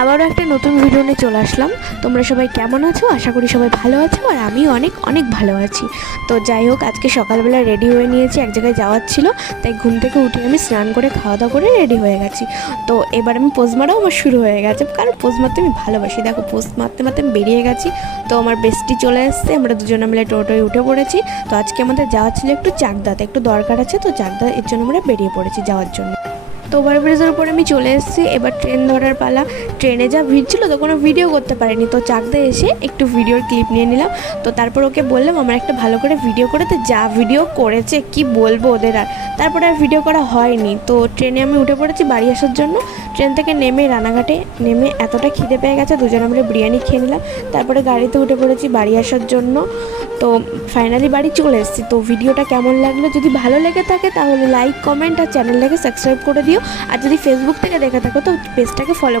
আবারও একটা নতুন ভিডিও নিয়ে চলে আসলাম। তোমরা সবাই কেমন আছো? আশা করি সবাই ভালো আছো, আর আমিও অনেক অনেক ভালো আছি। তো যাই হোক, আজকে সকালবেলা রেডি হয়ে নিয়েছি, এক জায়গায় যাওয়ার ছিল, তাই ঘুম থেকে উঠে আমি স্নান করে খাওয়া দাওয়া করে রেডি হয়ে গেছি। তো এবার আমি পোজ মারাও আমার শুরু হয়ে গেছে, কারণ পোজ মারতে আমি ভালোবাসি। দেখো, পোজ মারতে মারতে আমি বেরিয়ে গেছি। তো আমার বেস্টি চলে এসছে, আমরা দুজনে মিলে টোটোয় উঠে পড়েছি। তো আজকে আমাদের যাওয়ার ছিল একটু চাকদাতে, একটু দরকার আছে, তো চাকদা এর জন্য আমরা বেরিয়ে পড়েছি যাওয়ার জন্য। তো ওভারব্রিজের উপরে আমি চলে এসেছি, এবার ট্রেন ধরার পালা। ট্রেনে যা ভিড় ছিল, তো কোনো ভিডিও করতে পারিনি। তো চাকদা এসে একটু ভিডিওর ক্লিপ নিয়ে নিলাম। তো তারপর ওকে বললাম আমার একটা ভালো করে ভিডিও করে, তো যা ভিডিও করেছে কি বলবো ওদের। আর তারপরে আর ভিডিও করা হয়নি। তো ট্রেনে আমি উঠে পড়েছি বাড়ি আসার জন্য। ট্রেন থেকে নেমে রানাঘাটে নেমে এতটা খিদে পেয়ে গেছে, দুজনে মিলে বিরিয়ানি খেয়ে নিলাম। তারপরে গাড়িতে উঠে পড়েছি বাড়ি আসার জন্য। তো ফাইনালি বাড়ি চলে এসেছি। তো ভিডিওটা কেমন লাগলো? যদি ভালো লেগে থাকে তাহলে লাইক, কমেন্ট আর চ্যানেলটাকে সাবস্ক্রাইব করে দিও। আর যদি ফেসবুক থেকে দেখে থাকো তো পেজটাকে ফলো